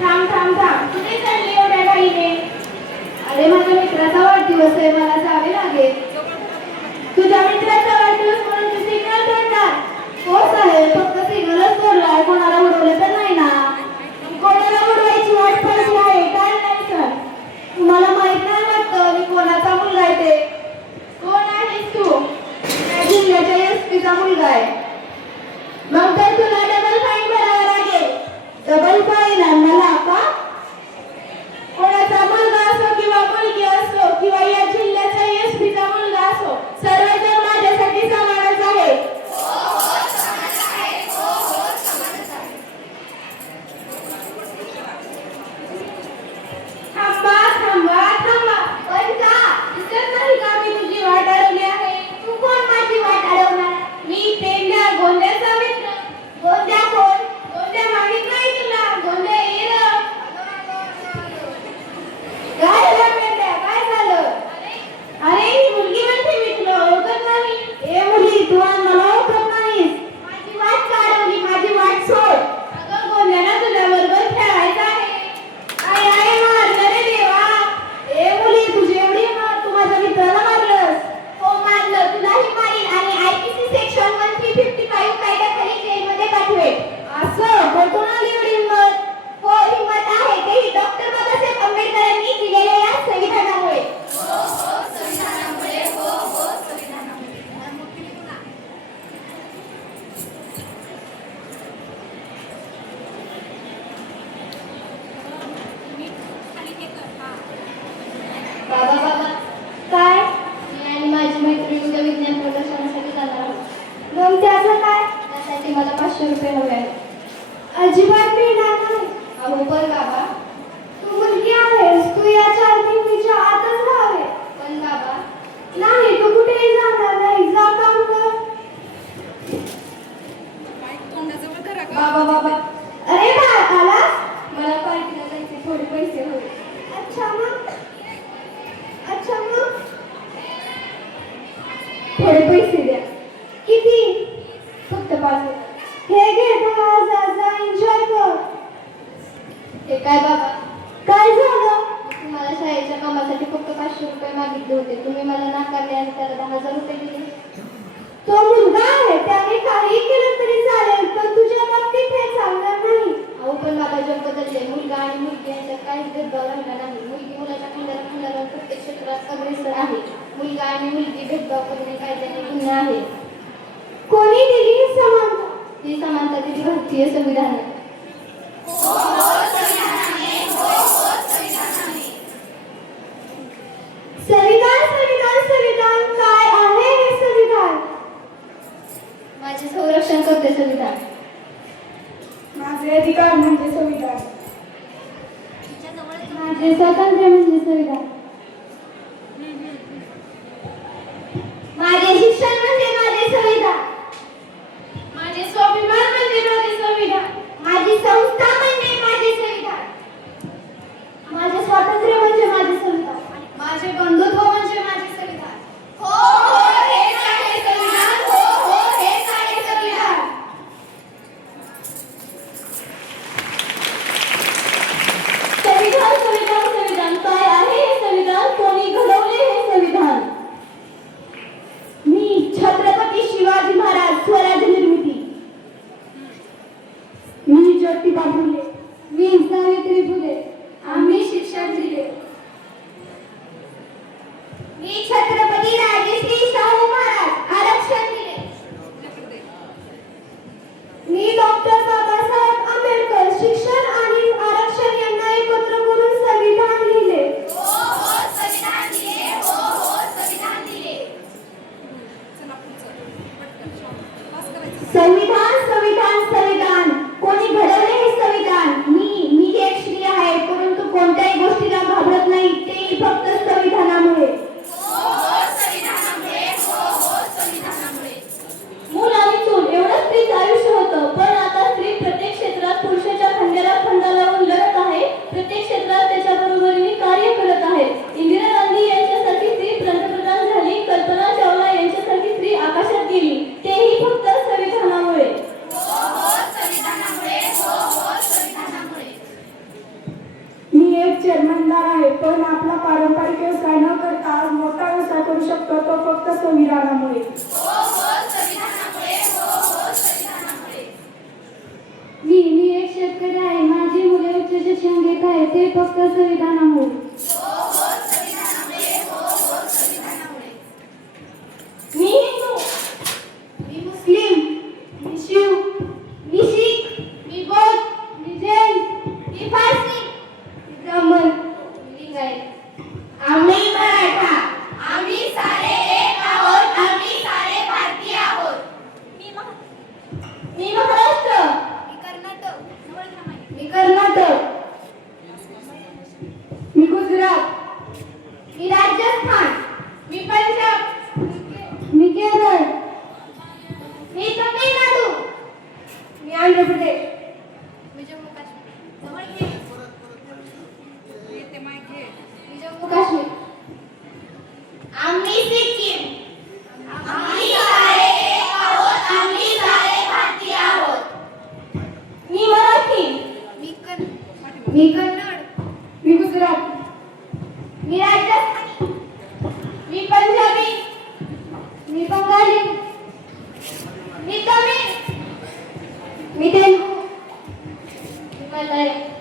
थांब थांब थांब, कुठे चालली एवढ्या घाईने? अरे माझ्या मित्राचा वाढदिवस आहे, मला जावे लागेल. तुझ्या मित्राचा वाढदिवस म्हणून तू सिग्नल तोडणार? हो साहेब, फक्त सिग्नलच तोडलाय, कोणाला उडवलं तर नाही ना. कोणाला उडवायची वाट पाहिजे आहे काय नाही सर. तुम्हाला माहित नाही वाटतं मी कोणाचा मुलगा आहे ते? कोण आहेस तू? त्या जिल्ह्याच्या एसपीचा मुलगा आहे. मग तर तुला डबल फाईन भरावा लागेल. डबल फाईन मला का? कोणाचा मुलगा असो किंवा मुलगी असो किंवा या जिल्ह्याचा एसपीचा मुलगा असो, सर्वजण माझ्यासाठी समानच आहे. थांबा थांबा थांबा, पण का? दिसत नाही का मी तुझी वाट अडवली आहे? तू कोण माझी वाट अडवणार? मी पेंड्या गोंद्याचा मित्र. गोंद्या कोण? गोंद्या माहित नाही तुला? गोंद्या ये ना. काय झालं पेंड्या, काय झालं? अरे ही मुलगी म्हणते मी तुला ओळखत नाही. ए मुली, तू मला ओळखत नाहीस. माझी वाट का अडवली? माझी वाट सोड. अगं गोंद्याला तुझ्या बरोबर खेळायचं आहे. आय आय मारलं रे देवा. ए मुली, तुझी एवढी हिंमत, तू माझ्या मित्राला मारलंस? हो मारलं, तुलाही मारीन आणि आयपीसी सेक्शन 1355 कायद्याखाली जेलमध्ये पाठवेल. असं पण कोणाला एवढी हिंमत? हो हिंमत आहे, तेही डॉक्टर बाबासाहेब आंबेडकरांनी दिलेल्या या संविधानामुळे. बाबा बाबा काय? मी आणि माझी मैत्रीण उद्या विज्ञान प्रदर्शनासाठी जाणार आहोत. मग त्याचं काय? त्यासाठी मला 500 रुपये हवे आहेत. अजिबात मिळणार नाही. अहो पण बाबा, तू मुलगी आहेस, तू या 4 भिंतीच्या आतच राहावे. पण बाबा नाही, तू कुठेही जाणार नाही, जा काम कर. बाबा बाबा, अरे बा आलास? मला पार्टीला जायचे, थोडे पैसे हवे. अच्छा मग थोडे पैसे द्या. किती? फक्त 5,000. हे घे 10,000, जा एन्जॉय कर. हे काय बाबा? काय झालं? तुम्हाला शाळेच्या कामासाठी फक्त 500 रुपये मागितले होते, तुम्ही मला नाकारले आणि त्याला 10,000 रुपये दिले. तो मुलगा आहे, त्याने काही केलं तरी चालेल, पण तुझ्या बाबतीत हे चालणार नाही. अहो पण बाबा, जग बदलले. मुलगा आणि मुलगी यांच्यात काहीच भेदभाव राहिला नाही. मुलगी मुलाच्या खांद्याला प्रत्येक क्षेत्रात अग्रेसर आहे. मुलगा आणि मुलगी भेदभाव करणे कायद्याने गुन्हा आहे. कोणी दिली ही समानता? ही समानता दिली भारतीय संविधानाने. संविधान संविधान संविधान, काय आहे हे संविधान? माझे संरक्षण करते संविधान. माझे अधिकार म्हणजे संविधान. माझे स्वातंत्र्य म्हणजे संविधान. माझे शिक्षण म्हणजे माझे संविधान. माझे स्वाभिमान म्हणजे माझे संविधान. माझी संस्था म्हणजे माझे संविधान. माझे स्वातंत्र्य म्हणजे माझे संविधान. माझे बंधुत्व म्हणजे माझे संविधान. हो हो हेच आहे संविधान. हो हो हेच आहे संविधान. संविधान संविधान संविधान, काय आहे हे संविधान? चेअरमनदार आहे, पण आपला पारंपरिक व्यवसाय न करता आज मोठा व्यवसाय करू शकतो तो फक्त संविधानामुळे. मी एक शेतकरी आहे. माझी मुले उच्च शिक्षण घेत आहे ते फक्त संविधानामुळे. मी हिंदू, मी मुस्लिम, मी शिव, मी शीख, मी बौद्ध, मी जैन, मी पारसी, मी ब्राह्मण, मी लिंगायत. आम्ही मराठा, आम्ही सारे एक आहोत, आम्ही सारे भारतीय आहोत. मी महाराष्ट्र, मी कर्नाटक, मी गुजरात, मी राजस्थान, मी पंजाब, मी केरळ, मी तमिळनाडू, मी आंध्र प्रदेश, मी जम्मू काश्मीर, मी जम्मू काश्मीर, आम्ही सिक्कीम, आम्ही सारे एक आहोत, आम्ही सारे भारतीय आहोत. मी मराठी, मी कन्नड, मी गुजरात, मी राजस्थानी, मी पंजाबी, मी बंगाली, मी तमिळ, मी तेलुगू, मी मल्याळी.